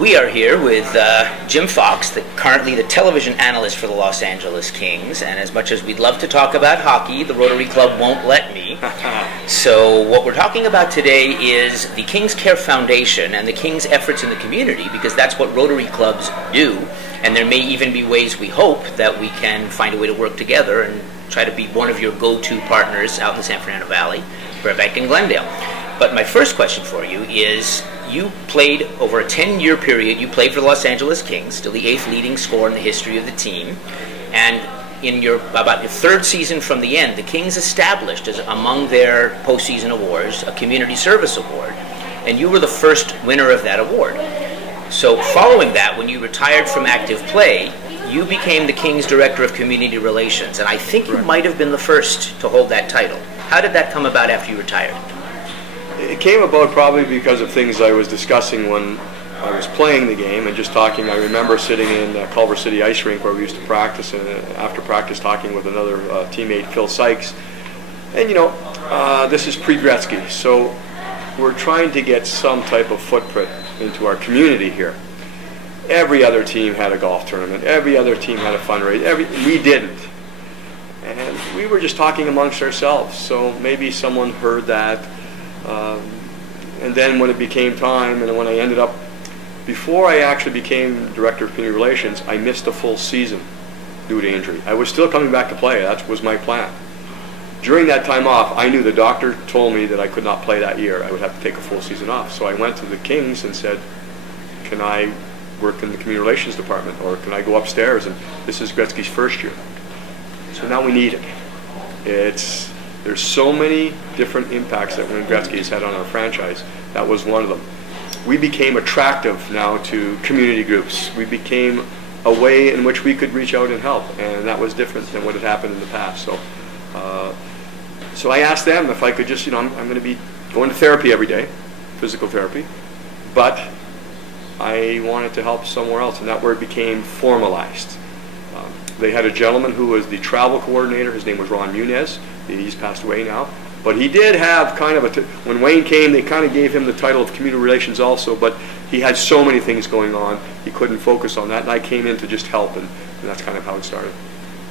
We are here with Jim Fox, currently the television analyst for the Los Angeles Kings, and as much as we'd love to talk about hockey, the Rotary Club won't let me. So what we're talking about today is the Kings Care Foundation and the Kings' efforts in the community, because that's what Rotary clubs do, and there may even be ways, we hope, that we can find a way to work together and try to be one of your go-to partners out in the San Fernando Valley, Burbank, and Glendale. But my first question for you is, you played over a 10-year period, you played for the Los Angeles Kings, still the 8th leading scorer in the history of the team, and in about your 3rd season from the end, the Kings established as among their postseason awards a community service award, and you were the first winner of that award. So following that, when you retired from active play, you became the Kings Director of Community Relations, and I think you might have been the first to hold that title. How did that come about after you retired? It came about probably because of things I was discussing when I was playing the game and just talking. I remember sitting in Culver City Ice Rink where we used to practice, and after practice talking with another teammate, Phil Sykes. And you know, this is pre-Gretzky, so we're trying to get some type of footprint into our community here. Every other team had a golf tournament. Every other team had a fundraiser. We didn't. And we were just talking amongst ourselves. So maybe someone heard that. And then when it became time, and when I ended up, before I actually became Director of Community Relations, I missed a full season due to injury. I was still coming back to play. That was my plan. During that time off, I knew the doctor told me that I could not play that year. I would have to take a full season off. So I went to the Kings and said, can I work in the Community Relations Department, or can I go upstairs? And this is Gretzky's first year. So now we need it. There's so many different impacts that Wayne Gretzky has had on our franchise. That was one of them. We became attractive now to community groups. We became a way in which we could reach out and help, and that was different than what had happened in the past. So I asked them if I could just, I'm going to be going to therapy every day, physical therapy, but I wanted to help somewhere else, and that's where it became formalized. They had a gentleman who was the travel coordinator. His name was Ron Munez. He's passed away now. But he did have kind of when Wayne came, they kind of gave him the title of Community Relations also, but he had so many things going on, he couldn't focus on that, and I came in to just help, and that's kind of how it started.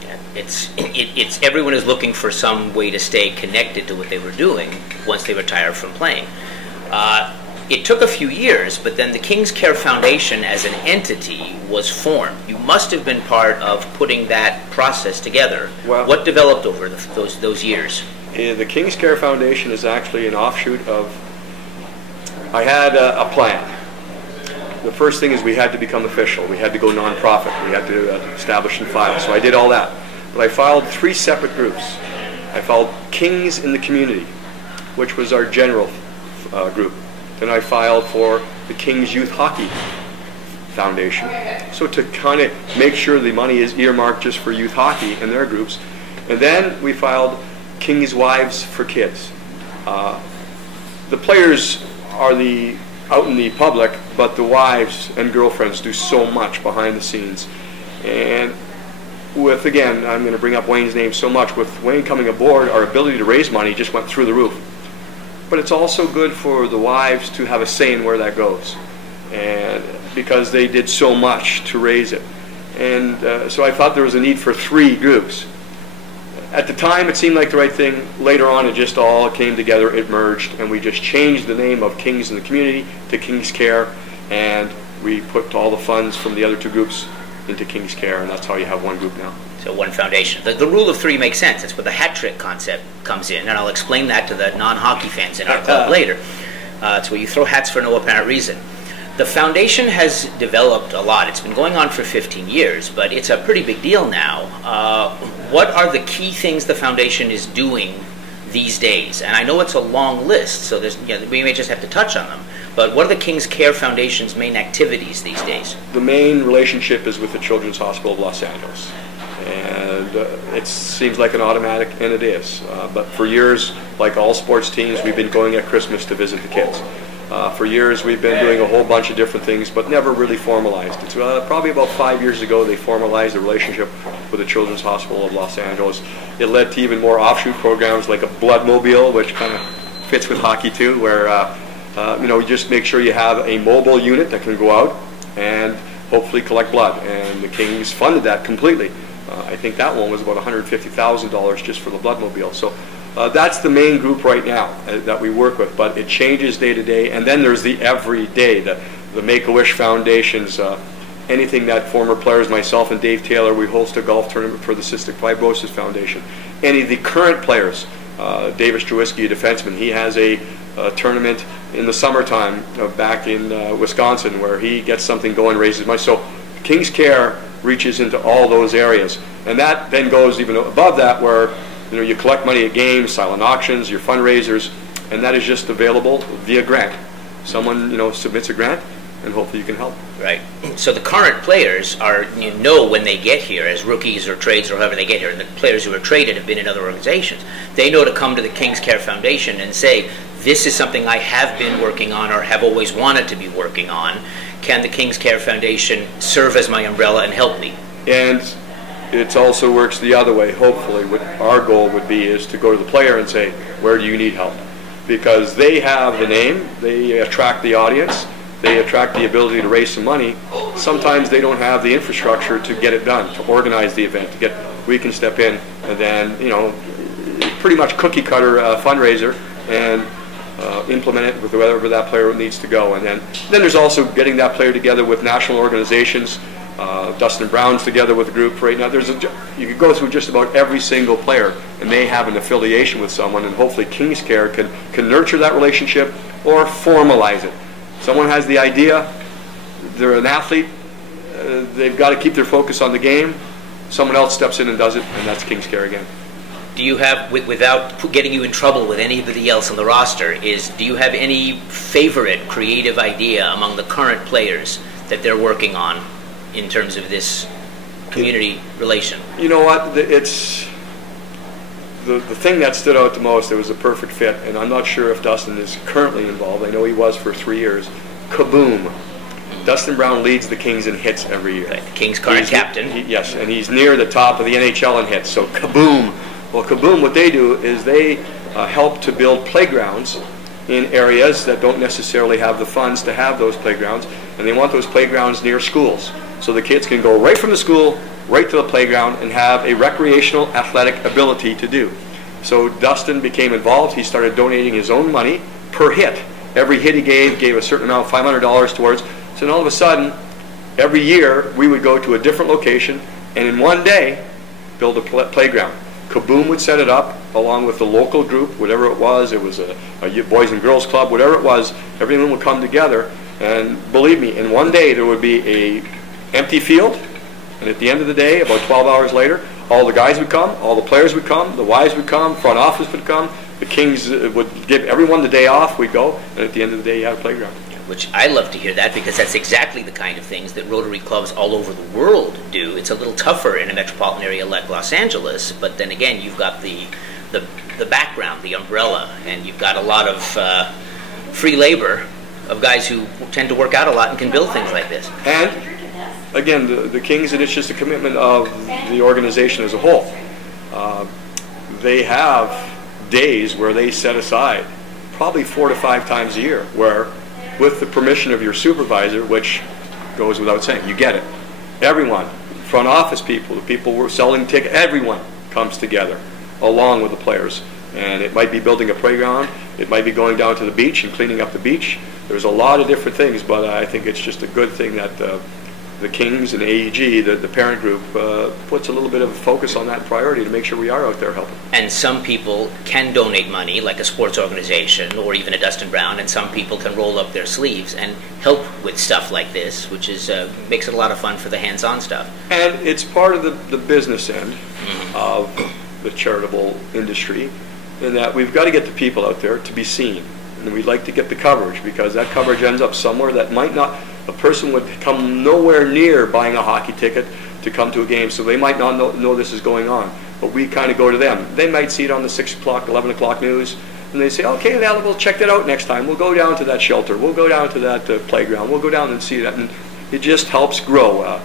Yeah, it's everyone is looking for some way to stay connected to what they were doing once they retired from playing. It took a few years, but then the Kings Care Foundation as an entity was formed. You must have been part of putting that process together. Well, what developed over those years? The Kings Care Foundation is actually an offshoot of, I had a plan. The first thing is we had to become official. We had to go nonprofit. We had to establish and file. So I did all that. But I filed 3 separate groups. I filed Kings in the Community, which was our general group. Then I filed for the Kings Youth Hockey Foundation. So to kind of make sure the money is earmarked just for youth hockey and their groups. And then we filed Kings Wives for Kids. The players are out in the public, but the wives and girlfriends do so much behind the scenes. And with, again, I'm going to bring up Wayne's name so much, with Wayne coming aboard, our ability to raise money just went through the roof. But it's also good for the wives to have a say in where that goes, and because they did so much to raise it. And so I thought there was a need for 3 groups. At the time, it seemed like the right thing. Later on, it just all came together, it merged, and we just changed the name of Kings in the Community to Kings Care, and we put all the funds from the other 2 groups into Kings Care, and that's how you have one group now. So one foundation. The rule of 3 makes sense. That's where the hat trick concept comes in, and I'll explain that to the non-hockey fans in our club later. It's where you throw hats for no apparent reason. The foundation has developed a lot. It's been going on for 15 years, but it's a pretty big deal now. What are the key things the foundation is doing these days? And I know it's a long list, so we may just have to touch on them. But what are the Kings Care Foundation's main activities these days? The main relationship is with the Children's Hospital of Los Angeles. And it seems like an automatic, and it is. But for years, like all sports teams, we've been going at Christmas to visit the kids. For years, we've been doing a whole bunch of different things, but never really formalized. It's probably about 5 years ago they formalized the relationship with the Children's Hospital of Los Angeles. It led to even more offshoot programs like a Blood Mobile, which kind of fits with hockey too, where just make sure you have a mobile unit that can go out and hopefully collect blood. And the Kings funded that completely. I think that one was about $150,000 just for the bloodmobile. So that's the main group right now that we work with, but it changes day to day. And then there's the everyday, the Make-A-Wish Foundations, anything that former players, myself and Dave Taylor, we host a golf tournament for the Cystic Fibrosis Foundation. Any of the current players, Davis Jawiski, a defenseman, he has a tournament in the summertime back in Wisconsin where he gets something going, raises money. So King's Care reaches into all those areas. And that then goes even above that where you collect money at games, silent auctions, your fundraisers, and that is just available via grant. Someone submits a grant, and hopefully you can help. Right. So the current players are, when they get here as rookies or trades or however they get here, and the players who are traded have been in other organizations, they know to come to the King's Care Foundation and say, this is something I have been working on or have always wanted to be working on. Can the King's Care Foundation serve as my umbrella and help me? And it also works the other way. Hopefully what our goal would be is to go to the player and say, where do you need help? Because they have the name, they attract the audience, they attract the ability to raise some money. Sometimes they don't have the infrastructure to get it done, to organize the event, we can step in and then, pretty much cookie cutter fundraiser and implement it with wherever that player needs to go. And then there's also getting that player together with national organizations. Dustin Brown's together with a group right now. You could go through just about every single player, and they have an affiliation with someone, and hopefully King's Care can nurture that relationship or formalize it. Someone has the idea, they're an athlete, they've got to keep their focus on the game. Someone else steps in and does it, and that's King's Care again. Do you have, without getting you in trouble with anybody else on the roster, do you have any favorite creative idea among the current players that they're working on in terms of this community relation? You know what? It's the thing that stood out the most. It was a perfect fit, and I'm not sure if Dustin is currently involved. I know he was for 3 years. Kaboom! Dustin Brown leads the Kings in hits every year. Right. The Kings current captain. Yes, and he's near the top of the NHL in hits. So Kaboom! Well, Kaboom, what they do is they help to build playgrounds in areas that don't necessarily have the funds to have those playgrounds, and they want those playgrounds near schools. So the kids can go right from the school, right to the playground, and have a recreational athletic ability to do. So Dustin became involved. He started donating his own money per hit. Every hit he gave a certain amount, $500 towards. So then all of a sudden, every year, we would go to a different location, and in one day, build a playground. Kaboom would set it up, along with the local group, whatever it was a Boys and Girls Club, whatever it was, everyone would come together, and believe me, in one day there would be a empty field, and at the end of the day, about 12 hours later, all the guys would come, all the players would come, the wives would come, front office would come, the Kings would give everyone the day off, we'd go, and at the end of the day you had a playground. Which I love to hear that, because that's exactly the kind of things that Rotary clubs all over the world do. It's a little tougher in a metropolitan area like Los Angeles, but then again, you've got the background, the umbrella, and you've got a lot of free labor of guys who tend to work out a lot and can build things like this. And again, the Kings, and it's just a commitment of the organization as a whole. They have days where they set aside, probably 4 to 5 times a year, where with the permission of your supervisor, which goes without saying, you get it. Everyone, front office people, the people who are selling tickets, everyone comes together along with the players. And it might be building a playground, it might be going down to the beach and cleaning up the beach. There's a lot of different things, but I think it's just a good thing that the Kings and AEG, the parent group, puts a little bit of focus on that priority to make sure we are out there helping. And some people can donate money, like a sports organization or even a Dustin Brown, and some people can roll up their sleeves and help with stuff like this, which is makes it a lot of fun for the hands-on stuff. And it's part of the business end of the charitable industry, in that we've got to get the people out there to be seen. And we'd like to get the coverage, because that coverage ends up somewhere that might not, a person would come nowhere near buying a hockey ticket to come to a game, so they might not know this is going on. But we kind of go to them. They might see it on the 6 o'clock, 11 o'clock news, and they say, okay, we'll check that out next time. We'll go down to that shelter. We'll go down to that playground. We'll go down and see that. And it just helps grow.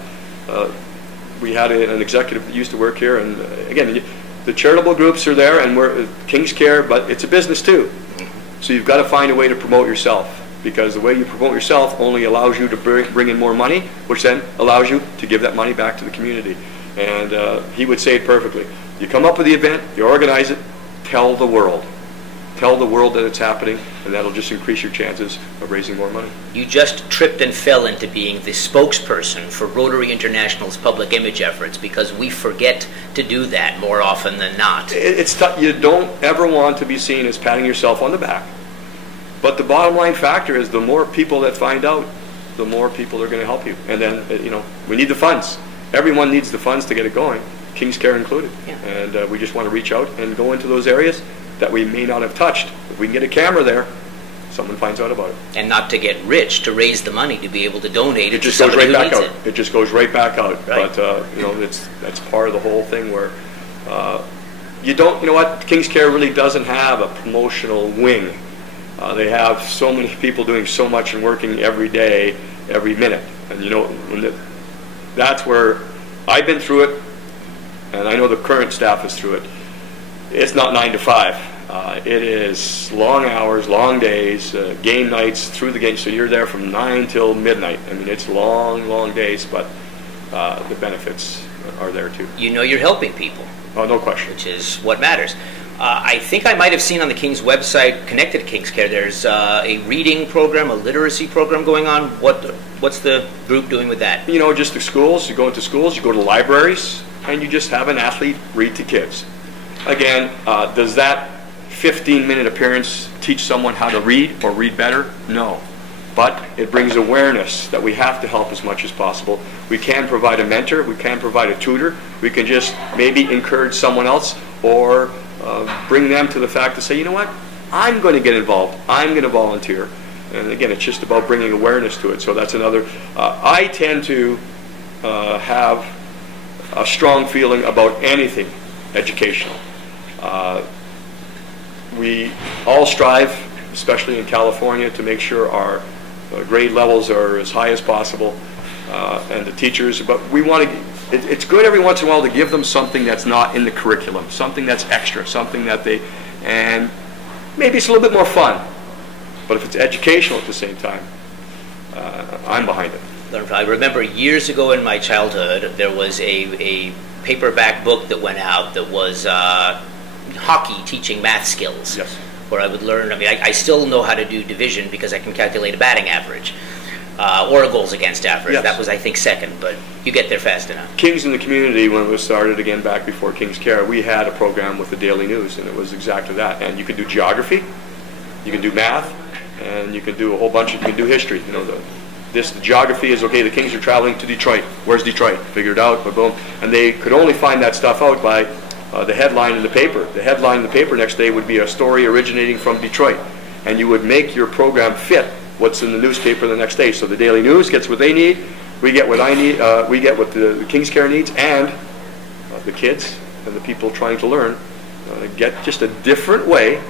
We had an executive that used to work here, and again, the charitable groups are there, and we're King's Care, but it's a business too. So you've got to find a way to promote yourself, because the way you promote yourself only allows you to bring in more money, which then allows you to give that money back to the community. And he would say it perfectly. You come up with the event, you organize it, tell the world. Tell the world that it's happening, and that'll just increase your chances of raising more money. You just tripped and fell into being the spokesperson for Rotary International's public image efforts, because we forget to do that more often than not. It's tough. You don't ever want to be seen as patting yourself on the back. But the bottom line factor is the more people that find out, the more people are going to help you. And then, you know, we need the funds. Everyone needs the funds to get it going, King's Care included. Yeah. And we just want to reach out and go into those areas that we may not have touched. If we can get a camera there, someone finds out about it. And not to get rich, to raise the money to be able to donate it just goes right back out. It just goes right back out. Right. But you know, that's part of the whole thing where you know what, King's Care really doesn't have a promotional wing. They have so many people doing so much and working every day, every minute. And you know, that's where I've been through it, and I know the current staff is through it. It's not 9 to 5. It is long hours, long days, game nights through the game. So you're there from 9 till midnight. I mean, it's long, long days, but the benefits are there too. You know you're helping people. Oh, no question. Which is what matters. I think I might have seen on the King's website, connected to King's Care, there's a reading program, a literacy program going on. What's the group doing with that? You know, just the schools. You go into schools, you go to libraries, and you just have an athlete read to kids. Again, does that 15-minute appearance teach someone how to read or read better? No. But it brings awareness that we have to help as much as possible. We can provide a mentor, we can provide a tutor, we can just maybe encourage someone else, or bring them to the fact to say, you know what, I'm going to get involved, I'm going to volunteer. And again, it's just about bringing awareness to it. So that's another. I tend to have a strong feeling about anything educational. We all strive, especially in California, to make sure our grade levels are as high as possible, and the teachers, but we want to, it's good every once in a while to give them something that's not in the curriculum, something that's extra, something that they, and maybe it's a little bit more fun, but if it's educational at the same time, I'm behind it. I remember years ago in my childhood, there was a paperback book that went out that was hockey teaching math skills. Yes. Where I would learn, I mean, I still know how to do division because I can calculate a batting average or a goals against average. Yes. That was, I think, second, but you get there fast enough. Kings in the Community, when it was started, again, back before King's Care, we had a program with the Daily News, and it was exactly that. And you can do geography, you can do math, and you can do a whole bunch of, you can do history. You know, the geography is, okay, the Kings are traveling to Detroit. Where's Detroit? Figure it out, boom. And they could only find that stuff out by the headline in the paper. The headline in the paper next day would be a story originating from Detroit. And you would make your program fit what's in the newspaper the next day. So the Daily News gets what they need, we get what I need, we get what the King's Care needs, and the kids and the people trying to learn get just a different way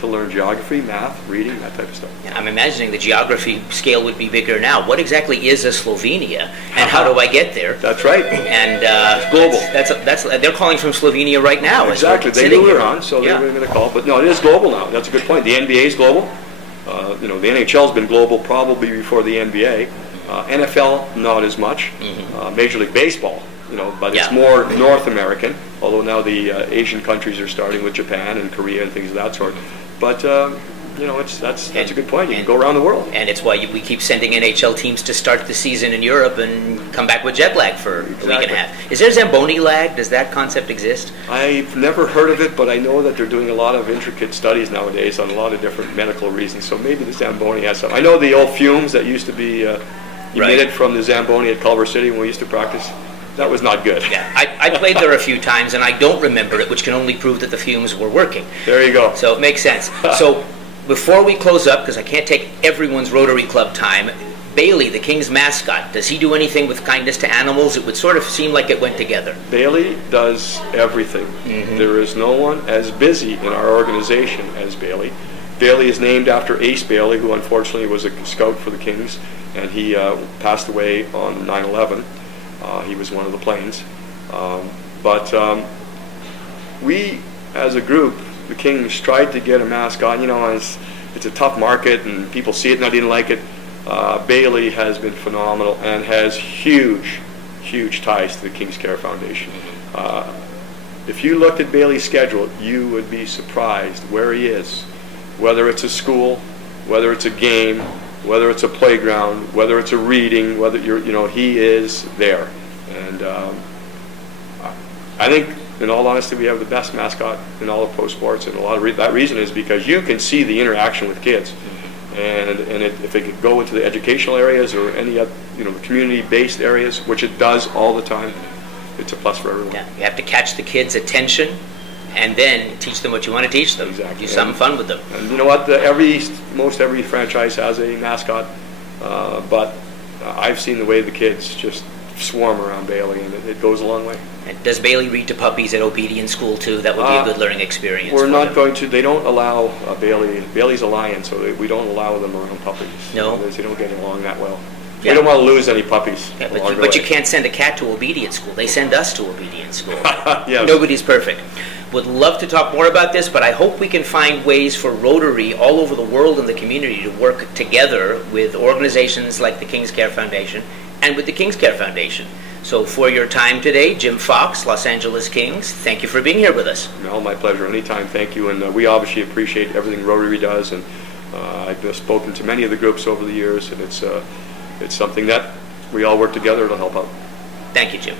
to learn geography, math, reading, that type of stuff. Yeah, I'm imagining the geography scale would be bigger now. What exactly is a Slovenia, and how do I get there? That's right. And it's global. That's they're calling from Slovenia right now. Exactly. They knew we were on, so they were going to call. But no, it is global now. That's a good point. The NBA is global. You know, the NHL's been global probably before the NBA. NFL, not as much. Mm-hmm. Major League Baseball, you know, but it's more North American. Although now the Asian countries are starting with Japan and Korea and things of that sort. But you know, that's a good point. You can go around the world, and it's why we keep sending NHL teams to start the season in Europe and come back with jet lag for a week and a half. Is there Zamboni lag? Does that concept exist? I've never heard of it, but I know that they're doing a lot of intricate studies nowadays on a lot of different medical reasons. So maybe the Zamboni has some. I know the old fumes that used to be emitted from the Zamboni at Culver City when we used to practice. That was not good. Yeah, I played there a few times, and I don't remember it, which can only prove that the fumes were working. There you go. So it makes sense. So before we close up, because I can't take everyone's Rotary Club time, Bailey, the King's mascot, does he do anything with kindness to animals? It would sort of seem like it went together. Bailey does everything. Mm-hmm. There is no one as busy in our organization as Bailey. Bailey is named after Ace Bailey, who unfortunately was a scout for the Kings, and he passed away on 9/11. He was one of the planes. But we, as a group, the Kings, tried to get a mascot. You know, as it's a tough market and people see it and I didn't like it. Bailey has been phenomenal and has huge ties to the King's Care Foundation. If you looked at Bailey's schedule, you would be surprised where he is, whether it's a school, whether it's a game, whether it's a playground, whether it's a reading, whether he is there. And I think, in all honesty, we have the best mascot in all of pro sports, and a lot of that reason is because you can see the interaction with kids. And if it could go into the educational areas or any other, community-based areas, which it does all the time, it's a plus for everyone. Yeah, you have to catch the kids' attention and then teach them what you want to teach them. Exactly. Do something fun with them. And you know what? Most every franchise has a mascot, but I've seen the way the kids just swarm around Bailey, and it goes a long way. And does Bailey read to puppies at obedience school too? That would be a good learning experience. We're not going to. They don't allow Bailey. Bailey's a lion, so we don't allow them around puppies. No, they don't get along that well. Yeah. We don't want to lose any puppies. Yeah, but you can't send a cat to obedience school. They send us to obedience school. Yes. Nobody's perfect. Would love to talk more about this, but I hope we can find ways for Rotary all over the world and the community to work together with organizations like the King's Care Foundation and with the King's Care Foundation. So for your time today, Jim Fox, Los Angeles Kings, thank you for being here with us. No, my pleasure. Anytime. Thank you. And we obviously appreciate everything Rotary does. And I've spoken to many of the groups over the years, and it's something that we all work together to help out. Thank you, Jim.